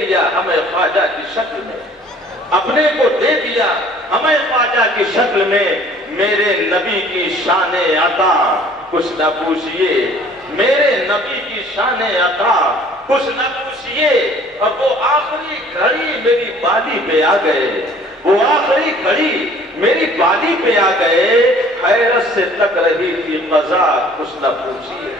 دیا ہمیں خواجہ کی شکل میں، اپنے کو دے دیا ہمیں خواجہ کی شکل میں، میرے نبی کی شان عطا کچھ نہ پوچھئے، میرے نبی کی شان عطا کچھ نہ پوچھئے۔ اور وہ آخری گھڑی میری بالی پہ آ گئے، وہ آخری گھڑی میری بالی پہ آ گئے، حیرت سے تک رہی تھی قضا کچھ نہ پوچھئے،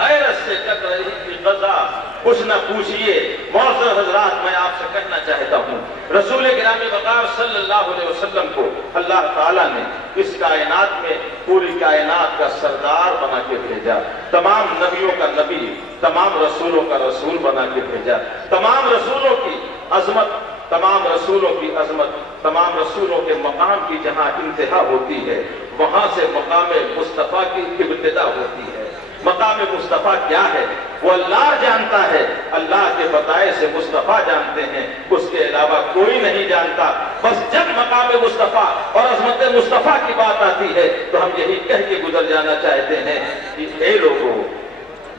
حیرت سے تک رہی تھی قضا کچھ نہ پوچھئے۔ معزز حضرات، میں آپ سے کہنا چاہتا ہوں، رسول گرامی وقار صلی اللہ علیہ وسلم کو اللہ تعالیٰ نے اس کائنات میں پوری کائنات کا سردار بنا کے بھیجا، تمام نبیوں کا نبی، تمام رسولوں کا رسول بنا کے بھیجا، تمام رسولوں کی عظمت، تمام رسولوں کی عظمت، تمام رسولوں کے مقام کی جہاں انتہا ہوتی ہے، وہاں سے مقام مصطفیٰ کی ابتدا ہوتی ہے۔ مقام مصطفیٰ کیا ہے وہ اللہ جانتا ہے، اللہ کے بتائے سے مصطفیٰ جانتے ہیں، اس کے علاوہ کوئی نہیں جانتا۔ بس جب مقام مصطفیٰ اور عظمت مصطفیٰ کی بات آتی ہے تو ہم یہی کہہ کے گزر جانا چاہتے ہیں کہ اے لوگوں،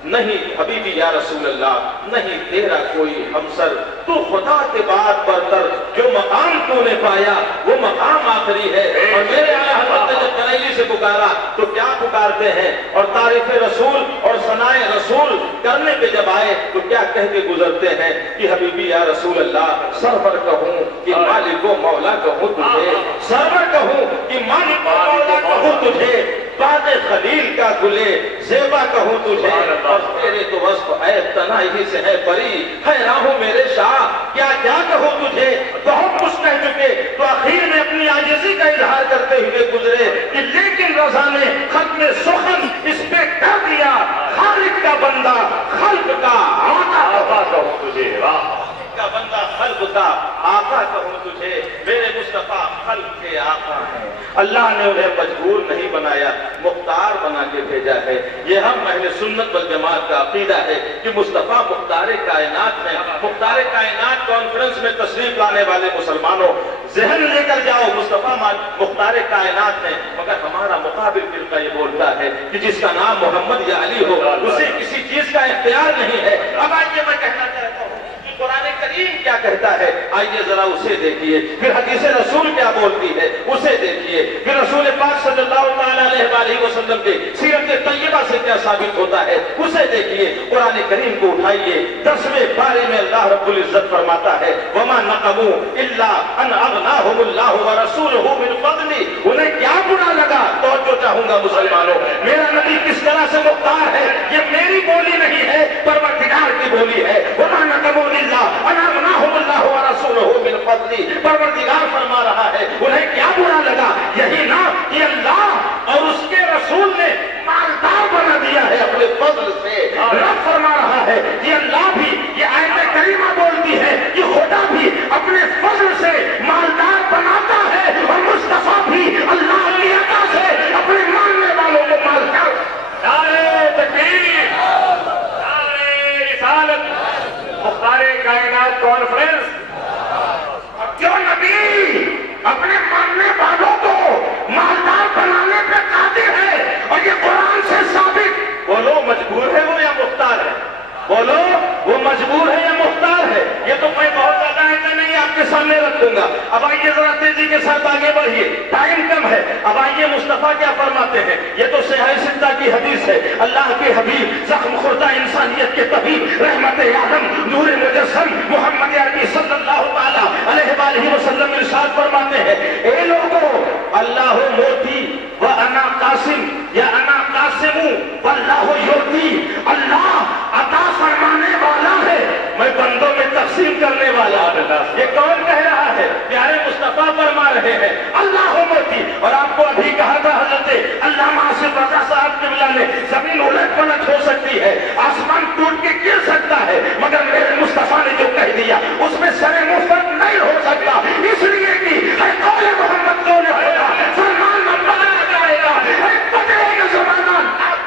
نہیں حبیبی یا رسول اللہ، نہیں تیرا کوئی ہمسر، تو خدا کے بعد برتر، جو مقام تو نے پایا وہ مقام آخری ہے۔ اور میرے اعلیٰ حضرت نے جب تنیلی سے پکارا تو کیا پکارتے ہیں، اور تعریف رسول اور ثناء رسول کرنے پہ جب آئے تو کیا کہہ کے گزرتے ہیں کہ حبیبی یا رسول اللہ، سرور کہوں کہ مالک و مولا کہوں تجھے، سرور کہوں کہ مالک و مولا کہوں تجھے، باد خلیل کا گلے زیبا کہوں تجھے، اور تیرے تو وصف عیب تنہائی سے ہے بری، حیران ہوں میرے شاہ کیا کیا کہوں تجھے۔ بہت کچھ کہہ چکے تو آخر میں اپنی عاجزی کا اظہار کرتے ہوئے گزرے کہ لیکن رضا نے ختم سخن اس پہ کر دیا، خالق کا بندہ خلق کا آقا کہوں تجھے، کا بندہ خلق کا آقا کہوں تجھے، میرے مصطفیٰ خلق کے آقا ہیں۔ اللہ نے انہیں مجبور نہیں بنایا، مختار بنا کے بھیجا ہے۔ یہ ہم اہل سنت والجماعت کا عقیدہ ہے کہ مصطفیٰ مختار کائنات میں، مختار کائنات کانفرنس میں تشریف لانے والے مسلمانوں ذہن لے کر جاؤ، مصطفیٰ مختار کائنات میں، مگر ہمارا مقابل فرقہ یہ بولتا ہے کہ جس کا نام محمد یا علی ہو اسے کسی چیز کا اختیار نہیں ہے۔ اب آئیے میں کہنا چاہتا ہوں قرآن کریم کیا کہتا ہے، آئیے ذرا اسے دیکھیے، پھر حدیث رسول کیا بولتی ہے اسے دیکھیے، پھر رسول پاک صلی اللہ علیہ وسلم کے سیرت طیبہ سے کیا ثابت ہوتا ہے اسے دیکھیے۔ قرآن کریم کو اٹھائیے، 10ویں پارے میں اللہ رب العزت فرماتا ہے وَمَا نَقَمُوا إِلَّا أَنْ أَغْنَاهُمُ اللَّهُ وَرَسُولُهُ مِنْ فَضْلِهِ۔ انہیں کیا برا لگا، توجہ چاہوں گا مسلمانوں، میرا نبی کس طرح سے مختار ہے، یہ میری بولی نہیں ہے، پروردگار کی بولی ہے۔ وَمَا نَقَمُوا إِلَّا أَنْ أَغْنَاهُمُ اللَّهُ وَرَسُولُهُ مِنْ فَضْلِهِ۔ پروردگار فرما رہا ہے انہیں کیا برا لگا، یہی نا کہ اللہ اور اس کے رسول نے مالدار بنا دیا ہے اپنے فضل سے۔ رب فرما رہا ہے کہ اللہ بھی، یہ آیت کریمہ بولتی ہے کہ خدا بھی اپنے فضل سے مالدار بناتا ہے، اور مصطفیٰ بھی اللہ کی عطا سے اپنے ماننے والوں کو مالدار۔ نعرہ تکبیر، نعرہ رسالت، مختار کائنات کانفرنس۔ جو نبی اپنے ماننے والوں کو مالدار بنانے پہ قادر ہے، اور یہ قرآن سے ثابت، بولو مجبور ہے وہ یا مختار ہے؟ بولو وہ مجبور ہے یا مختار ہے؟ یہ تو میں بہت زیادہ ایسا نہیں آپ کے سامنے رکھوں گا۔ اب آئیے ذرا تیزی کے ساتھ آگے بڑھیے، ٹائم کم ہے۔ اب آئیے مصطفیٰ کیا فرماتے ہیں، یہ تو صحیح ستہ کی حدیث ہے۔ اللہ کے حبیب، زخم خوردہ انسانیت کے طبیب، رحمت عالم، نور مجسم محمد عربی صلی اللہ علیہ وسلم ارشاد فرماتے ہیں اے لوگوں، اللہ موتی و انا قاسم یا انا قاسم واللہ یوتی، اللہ عطا فرمانے والا ہے، میں بندوں میں تقسیم کرنے والا ہوں۔ یہ کون کہہ رہا ہے؟ پیارے مصطفیٰ فرما رہے ہیں اللہ موتی۔ اور آپ کو ابھی کہا تھا حضرت علامہ آصف رضا صاحب قبلہ نے، زمین الٹ پلٹ ہو سکتی ہے، آسمان ٹوٹ کے گر سکتا ہے، مگر میرے مصطفیٰ نے جو کہہ دیا اس میں سر مفرد نہیں ہو سکتا، اس لیے کہ ہے قول محمد قول خدا، فرمان نہ بدلا جائے گا، ہے بدلے گا زمانہ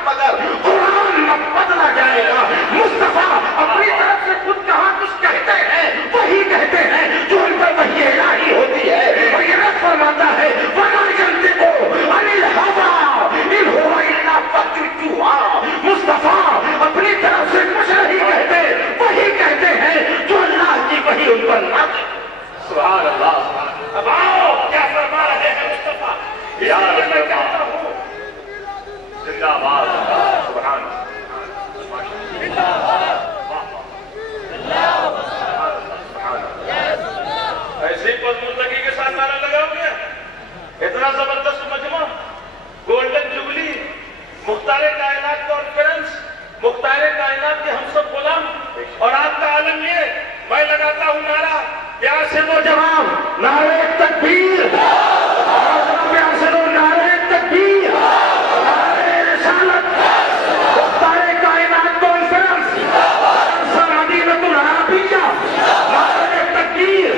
مگر قرآن نہ بدلا جائے گا۔ مصطفیٰ اپنی طرف سے خود کہاں کچھ کہتے ہیں وہی کہتے ہیں جو ان پر وحی الہی ہوتی ہے، اور یہ رب فرماتا ہے وَمَا يَنطِقُ عَنِ الْهَوَىٰ إِنْ هُوَ إِلَّا وَحْيٌ يُوحَىٰ۔ مصطفیٰ اپنی طرف سے کچھ نہیں کہتے، وہی کہتے ہیں سبحان اللہ سبحان اللہ. اب آؤ کیا فرما رہے ہیں مصطفیٰ. یا رسول اللہ زندہ باد سبحان اللہ. ایسے ہی پرمردگی کے ساتھ نعرہ لگاؤ گے. اتنا زبردست مجمع, گولڈن جبلی, مختار کائنات کانفرنس, مختار کائنات کے ہم سب غلام, اور آپ کا عالم یہ. میں لگاتا ہوں نعرہ, پیار سے دو جواب, نعرہ تکبیر. پیار سے دو نعرہ تکبیر, نعرہ رسالت, مختار کائنات کانفرنس, مدینۃ العربیہ, نعرہ تکبیر,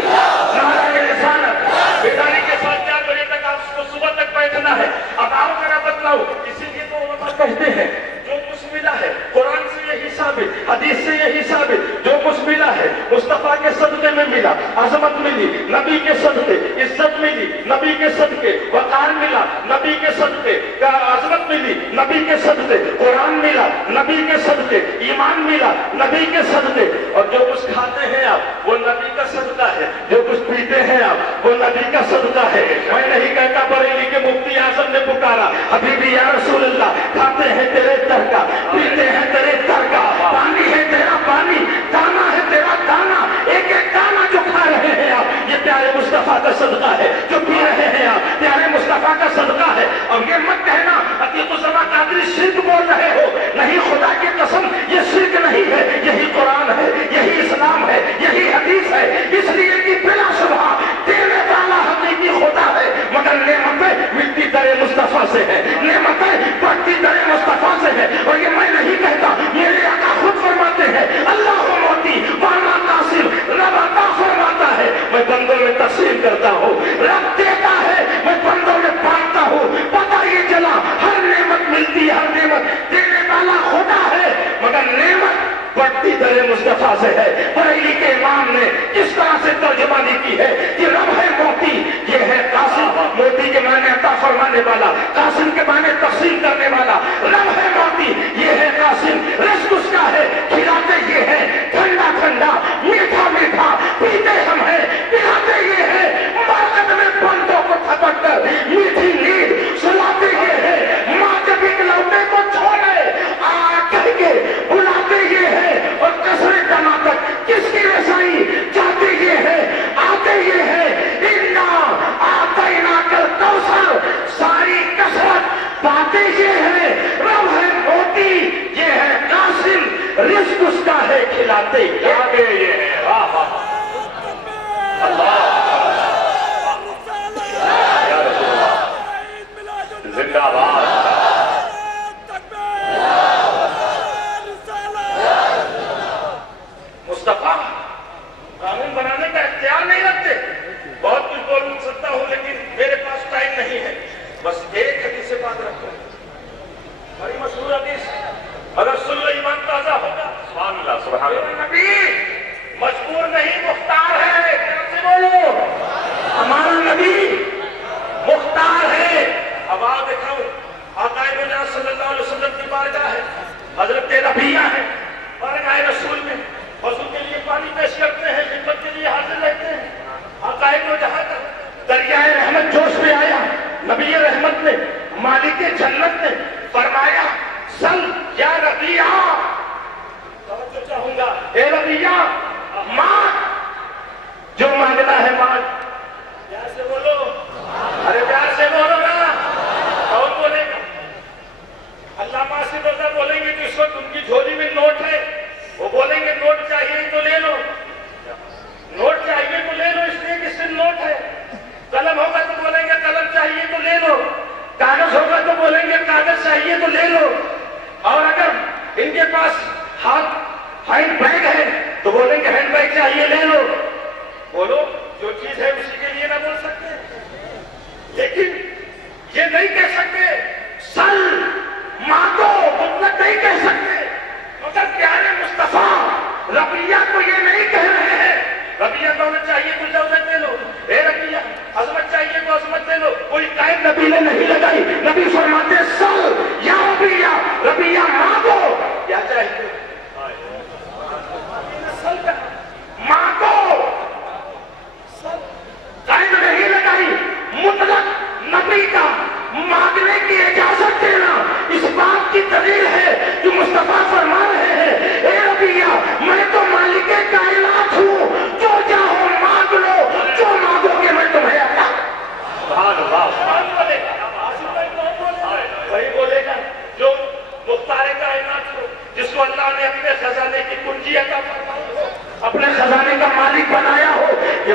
نعرہ رسالت. بیداری کے ساتھ 4 بجے تک آپ کو صبح تک بیٹھنا ہے. اب آؤ ذرا بتلاؤ. اسی لیے تو علماء کہتے ہیں جو کچھ ملا ہے قرآن سے یہی ثابت, حدیث سے یہی ثابت, جو کچھ ملا ہے مصطفیٰ کے صدقے میں ملا. عظمت ملی نبی کے صدقے, عزت ملی نبی کے صدقے, وقار ملا نبی کے صدقے, عظمت ملی نبی کے صدقے, قرآن ملا نبی کے صدقے, ایمان ملا نبی کے صدقے. اور جو کچھ کھاتے ہیں آپ وہ نبی کا صدقہ ہے, جو کچھ پیتے ہیں آپ وہ نبی کا صدقہ ہے. میں نہیں کہتا بریلی کے مفتی اعظم نے پکارا, حبیبی یا رسول اللہ, کھاتے ہیں تیرے در کا, پیتے ہیں تیرے در کا, پانی ہے تیرا پانی, دانا ہے تیرا دانا, ایک ایک دانا جو کھا رہے ہیں آپ یہ پیارے مصطفیٰ کا صدقہ ہے, جو پی رہے ہیں آپ پیارے مصطفیٰ کا صدقہ ہے. اور یہ مت کہنا عتیق الزماں قادری شرک بول رہے ہو, نہیں, خدا کی قسم یہ شرک نہیں ہے, یہی قرآن ہے, یہی اسلام ہے, یہی حدیث ہے. اس لیے کہ بلا شبہ دینے والا حقیقی خدا ہے, مگر نعمتیں ملتی در مصطفیٰ سے ہے, نعمتیں بڑھتی در مصطفیٰ سے ہے. اور یہ میں نہیں کہتا, میرے آقا خود فرماتے ہیں, اللہ موتی وانا قاسم, رب عطا فرماتا ہے, میں بندوں میں تقسیم کرتا ہوں. رب دیتا ہے, میں بندوں میں بانٹتا ہوں. پتہ یہ چلا ہر نعمت ملتی, ہر نعمت دینے والا خدا ہے, مگر نعمت بڑھتی در مصطفیٰ سے ہے. بریلی کے امام نے کس طرح سے ترجمانی کی ہے کہ رب ہے موتی, یہ ہے قاسم. موتی کے معنی عطا فرمانے والا, قاسم کے معنی تقسیم کرنے والا. رب ہے موتی, یہ ہے قاسم, رزق اس کا ہے, کھلاتے یہ ہے, ٹھنڈا ٹھنڈا, میٹھا میٹھا, پیتے ہم ہیں, پلاتے یہ ہے, مرکز میں بندوں کو تھپک کر میٹھی نیند سلاتے یہ ہے. ماں جب ایک لوٹے کو چھوڑے آ کہہ کے بلاتے یہ ہے, اور کسرے دما تک کس کی رسائی جاتے یہ ہے, آتے یہ ہے. ساری کثرت باتیں یہ ہے, رب ہے موتی, یہ ہے قاسم, رزق اس کا ہے, کھلاتے یہ ہے. واہ واہ اللہ, یا رسول اللہ زندہ باد. مصطفیٰ قانون بنانے کا اختیار نہیں رکھتے. بہت کچھ بول سکتا ہوں لیکن میرے پاس ٹائم نہیں ہے. بس ایک حدیث سے بات رکھو, بڑی مشہور حدیث, اگر سن لو ایمان تازہ ہوگا. سبحان اللہ سبحان اللہ. نبی مجبور نہیں, مختار ہے. کیسے بولو, ہمارا نبی مختار ہے. اب آ دکھاؤ, آقا نبی صلی اللہ علیہ وسلم کی بارگاہ ہے, حضرت ربیعہ ہے, بارگاہ رسول میں وضو کے لیے پانی پیش کرتے ہیں, خدمت کے لیے حاضر رہتے ہیں. آقا کو جہاں تک دریائے رحمت جوش میں آیا, نبی رحمت نے, مالک جنت نے فرمایا, سل یا ربیعہ, توجہ چاہوں گا, اے ربیعہ مانگ, جو مانگنا ہے مانگ. پیار سے بولو, ارے پیار سے بولو نا. کون بولے گا؟ علامہ آصف رضا بولیں گے کہ اس وقت ان کی جھولی میں نوٹ ہے, وہ بولیں گے نوٹ چاہیے تو لے لو, نوٹ چاہیے تو لے لو, اس لیے کہ صرف نوٹ ہے. قلم ہوگا تو بولیں گے قلم چاہیے تو لے لو, کاغذ ہوگا تو بولیں گے کاغذ چاہیے تو لے لو. اور اگر ان کے پاس ہاتھ ہینڈ بیگ ہے تو بولیں گے ہینڈ بیگ چاہیے لے لو. بولو, جو چیز ہے اسی کے لیے نہ بول سکتے, لیکن یہ نہیں کہہ سکتے سل مانگو, مطلب نہیں کہہ سکتے. مگر پیارے مصطفیٰ ربیعہ کو یہ نہیں کہہ رہے ہیں. ربیعہ دولت چاہیے تو دولت دے لو, اے ربیعہ عظمت چاہیے تو عظمت دے لو. کوئی قائد نبی نے نہیں لگائی. نبی فرماتے سل یا ربیعہ, ربیعہ مانگو, کیا چاہیے مانگو.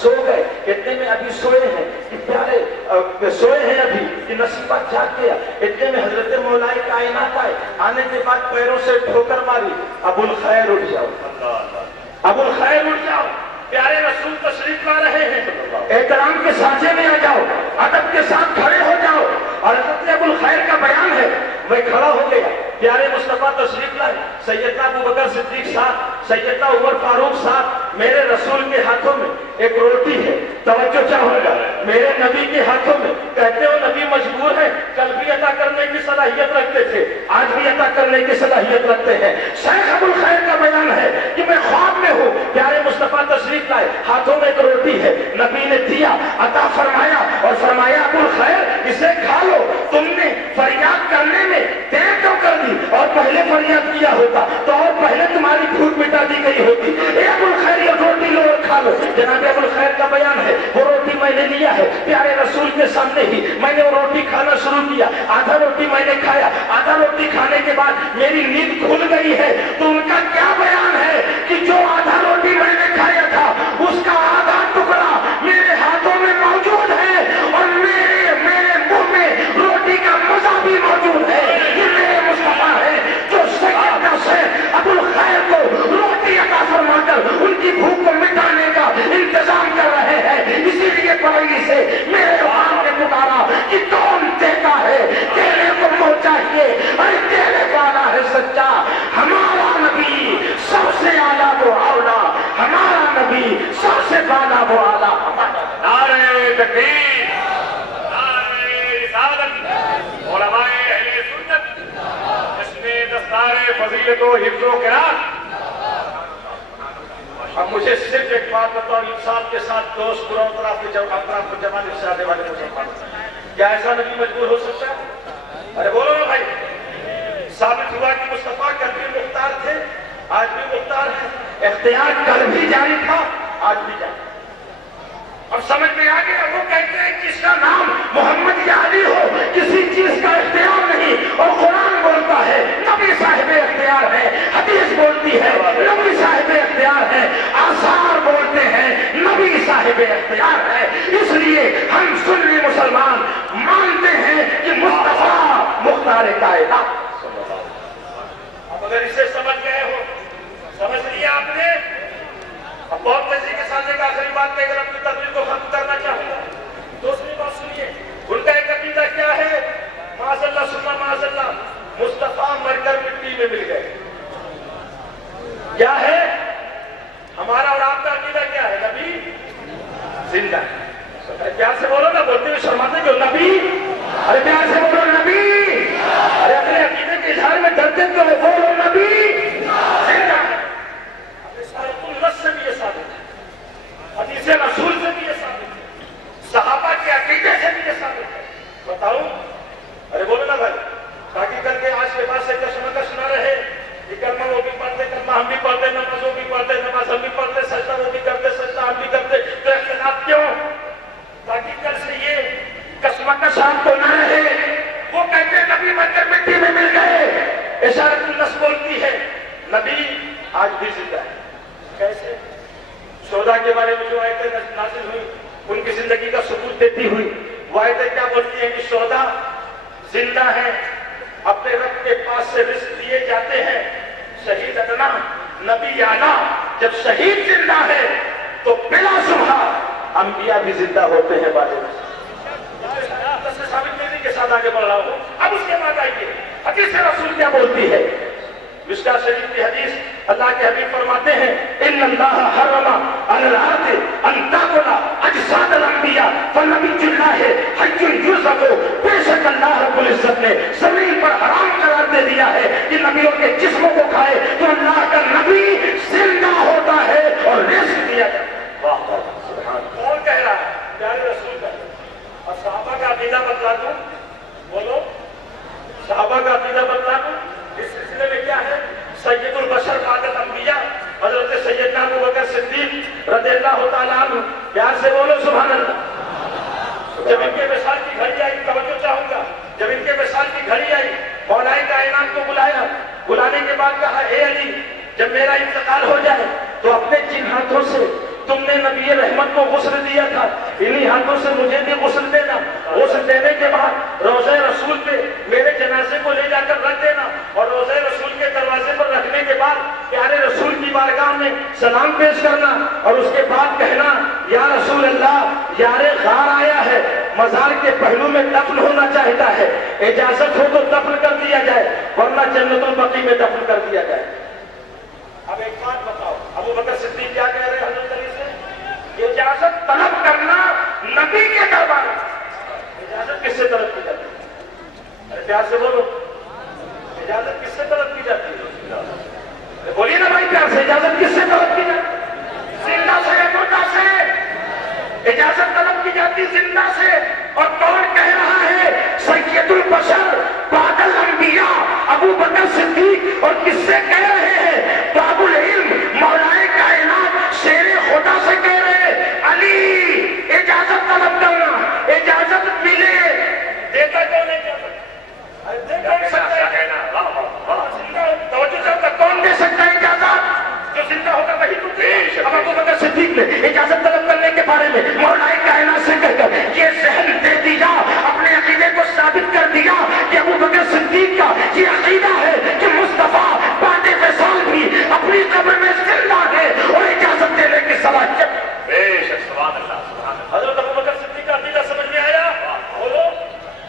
سو گئے، اتنے میں ابھی سوئے ہیں کہ پیارے سوئے ہیں ابھی کہ نصیبت جاگ گیا، اتنے میں حضرت مولائے کائنات آئے، آنے کے بعد پیروں سے ٹھوکر ماری، ابو الخیر اٹھ جاؤ، ابو الخیر اٹھ جاؤ، پیارے رسول تشریف لا رہے ہیں، احترام کے سانچے میں آ جاؤ، ادب کے ساتھ کھڑے ہو جاؤ۔ اور حضرت ابو الخیر کا بیان ہے، میں کھڑا ہو گیا، پیارے مصطفیٰ تشریف لائے، سیدنا ابو بکر صدیق صاحب، سیدنا عمر فاروق صاحب، میرے رسول کے ہاتھوں میں ایک روٹی ہے، توجہ چاہوں گا، میرے نبی کے ہاتھوں میں، کہتے ہو نبی مجبور ہے، کل بھی عطا کرنے کی صلاحیت رکھتے تھے، آج بھی عطا کرنے کی صلاحیت رکھتے ہیں۔ شیخ ابو الخیر کا بیان ہے کہ میں خواب میں ہوں، پیارے مصطفیٰ تشریف لائے، ہاتھوں میں ایک روٹی ہے، نبی نے دیا، عطا فرمایا اور فرمایا ابو الخیر اسے کھا لو، تم نے فریاد کرنے میں دیر تو کر دی، اور پہلے فریاد کیا ہوتا تو اور پہلے تمہاری بھوک مٹا دی گئی ہوتی۔ اے ابو الخیر یہ روٹی لو اور کھا لو۔ جناب ابو الخیر کا بیان ہے، وہ روٹی میں نے لیا ہے، پیارے رسول کے سامنے ہی میں نے وہ روٹی کھانا شروع کیا، آدھا روٹی میں نے کھایا، آدھا روٹی کھانے کے بعد میری نیند کھل گئی ہے، تو ان کا کیا بیان ہے کہ جو آدھا روٹی میں نے کھایا تھا اس کا آدھا ٹکڑا میرے ہاتھوں میں موجود ہے، اور میرے منہ میں روٹی کا مزہ بھی موجود ہے۔ یہ میرے مصطفیٰ ہے جو سیدنا شیخ ابو الخیر کو روٹی عطا فرما کر ان کی بھوک کو مٹانے کا انتظام کر رہے ہیں۔ اسی لیے پڑھائی سے میرے وہاں نے پکارا کہ کون دیتا ہے، دینے کو منہ چاہیے، ارے دینے والا ہے سچا، ہمارا نبی سب سے اعلیٰ وہ اولا، ہمارا نبی سب سے بالا وہ اعلیٰ۔ نعرہ تکبیر، نعرہ رسالت، علماء اہل سنت، جس میں دستار فضیلت و حفظ و قرات۔ اب مجھے صرف ایک بات بتاؤ، انصاف کے ساتھ دوست بروں طرف کو جمع ارشادے والے مسلمان، کیا ایسا نبی مجبور ہو سکتا ہے؟ ارے بولو نا بھائی، ثابت ہوا کہ مصطفیٰ کل بھی مختار تھے، آج بھی مختار ہیں، اختیار کل بھی جاری تھا، آج بھی جاری۔ اب سمجھ میں آ گیا، وہ کہتے ہیں کہ اس کا نام محمد یا علی ہو، کسی چیز کا اختیار نہیں، اور قرآن بولتا ہے نبی صاحب اختیار ہے، حدیث بولتی ہے نبی صاحب اختیار ہے، آثار بولتے ہیں نبی صاحب اختیار ہے۔ اس لیے ہم سنی مسلمان مانتے ہیں کہ مصطفیٰ مختار کائنات۔ اب اگر اسے سمجھ گئے ہو، سمجھ لیا آپ نے، اب بہت تیزی کے ساتھ ایک آخری بات کہہ کر اپنی تقریر کو ختم کرنا چاہوں گا۔ دوسری بات سنیے، ان کا ایک عقیدہ کیا ہے؟ معاذ اللہ سننا معاذ اللہ، مصطفیٰ مر کر مٹی میں مل گئے۔ کیا ہے ہمارا اور آپ کا عقیدہ؟ کیا ہے؟ نبی زندہ ہے۔ پیار سے بولو نا، بولتے ہوئے شرماتے کیوں؟ نبی، ارے پیار سے بولو نبی، ارے اپنے عقیدے کے اظہار میں ڈرتے کیوں؟ بولو نبی زندہ ہے۔ نص سے بھی یہ ثابت ہے، حدیث رسول سے بھی یہ ثابت ہے، صحابہ کے عقیدے سے بھی یہ ثابت ہے۔ بتاؤ، ارے بولو نا بھائی، تاکہ کر کے آج کے بعد سے کشمکش نہ رہے کہ کلمہ وہ بھی پڑھتے، کلمہ ہم بھی پڑھتے، نماز وہ بھی پڑھتے، نماز ہم بھی پڑھتے، سجدہ وہ بھی کرتے، سجدہ ہم بھی کرتے، تو اختلاف کیوں؟ تاکہ کل سے یہ کشمکش آپ کو نہ رہے۔ وہ کہتے ہیں نبی مر کر مٹی میں مل گئے، اشارت النص بولتی ہے نبی آج بھی زندہ ہے۔ کیسے؟ شہداء کے بارے میں جو آیتیں نازل ہوئی ان کی زندگی کا ثبوت دیتی ہوئی، وہ آیتیں کیا بولتی ہیں کہ شہداء زندہ ہیں، اپنے رب کے پاس سے رزق دیے جاتے ہیں۔ شہید ادنا، نبی اعلیٰ، جب شہید زندہ ہے تو بلا شبہ انبیاء بھی زندہ ہوتے ہیں۔ بارے میں ثابت نظری کے ساتھ آگے بڑھ رہا ہوں۔ اب اس کے بعد آئیے حدیث رسول کیا بولتی ہے۔ مشکاہ شریف کی حدیث، اللہ کے حبیب فرماتے ہیں ان اللہ حرم علی الارض ان تاکل اجساد الانبیاء فنبی اللہ حج یرزق، بے شک اللہ رب العزت نے زمین پر حرام قرار دے دیا ہے کہ نبیوں کے جسموں کو کھائے تو اللہ کا نبی زندہ ہوتا ہے اور رزق دیا جاتا ہے۔ واہ واہ سبحان اللہ۔ کون کہہ رہا ہے؟ پیارے رسول کا۔ اور صحابہ کا عقیدہ بتلا دوں، بولو، صحابہ کا عقیدہ بتلا دوں۔ اس سلسلے میں کیا ہے؟ سید البشر بعد الانبیاء حضرت سیدنا ابو بکر صدیق رضی اللہ تعالیٰ عنہ، پیار سے بولو سبحان اللہ۔ جب ان کے وصال کی گھڑی آئی، توجہ چاہوں گا، جب ان کے وصال کی گھڑی آئی، مولائے کائنات کو بلایا، بلانے کے بعد کہا اے علی، جب میرا انتقال ہو جائے تو اپنے جن ہاتھوں سے تم نے نبی رحمت کو غسل دیا تھا، انہی ہاتھوں سے مجھے بھی غسل دینا، غسل دینے کے بعد روضہ رسول پہ میرے جنازے کو لے جا کر رکھ دینا، اور روضہ رسول کے دروازے پر رکھنے کے بعد پیارے رسول کی بارگاہ میں سلام پیش کرنا، اور اس کے بعد کہنا یا رسول اللہ یار غار آیا ہے، مزار کے پہلو میں دفن ہونا چاہتا ہے، اجازت ہو تو دفن کر دیا جائے ورنہ جنت البقیع میں دفن کر دیا جائے۔ اب ایک بات بتاؤ، ابو بکر صدیق کیا کہہ رہے ہیں حضرت علی سے؟ اجازت طلب کرنا نبی کے دربار میں، اجازت کس سے طلب کی جاتی ہے؟ ارے پیار سے بولو، اجازت کس سے طلب کی جاتی ہے؟ بولیے نا بھائی پیار سے، اجازت کس سے طلب کی جاتی ہے؟ زندہ سے یا مردہ سے؟ اجازت طلب کی جاتی زندہ سے، اور کون کہہ رہا ہے؟ سید البشر بعد الانبیاء ابو بکر صدیق، اور کس سے کہہ رہے ہیں؟ باب العلم مولا کائنات شیر خدا سے کہہ رہے ہیں علی اجازت طلب کرنا، اجازت ملے دیتا کون ہے؟ کون دے سکتا ہے اجازت؟ جو زندہ ہوگا وہی تو دے۔ اب ابو بکر صدیق نے اجازت طلب کرنے کے بارے میں مولا کائنات سے کہہ کر یہ ذہن دے دیا، اپنے عقیدے کو ثابت کر دیا کہ ابو بکر صدیق کا یہ عقیدہ ہے کہ مصطفیٰ بعد وصال بھی اپنی قبر میں زندہ ہے اور اجازت دینے کی صلاحیت۔ بے شک سبحان اللہ سبحان اللہ۔ حضرت ابو بکر صدیق کا عقیدہ سمجھ میں آیا؟ بولو،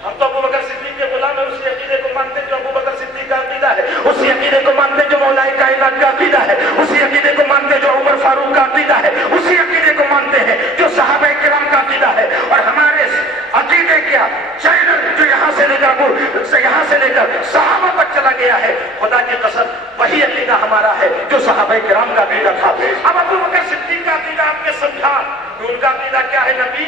ہم تو ابو بکر صدیق کے غلام ہیں، اسی عقیدے کو مانتے جو ابو بکر صدیق کا عقیدہ ہے، اسی عقیدے کو مانتے جو مولا کائنات کا عقیدہ ہے، اسی عقیدے کو مانتے جو عمر فاروق کا عقیدہ ہے، اسی عقیدے کو مانتے ہیں جو صحابہ کرام کا عقیدہ ہے۔ اور ہمارے عقیدے کیا چینل جو یہاں سے لے کر صحابہ تک چلا گیا ہے، خدا کی قسم وہی عقیدہ ہمارا ہے جو صحابہ کرام کا عقیدہ تھا۔ اب ابو بکر صدیق کا عقیدہ آپ نے سمجھا کہ ان کا عقیدہ کیا ہے؟ نبی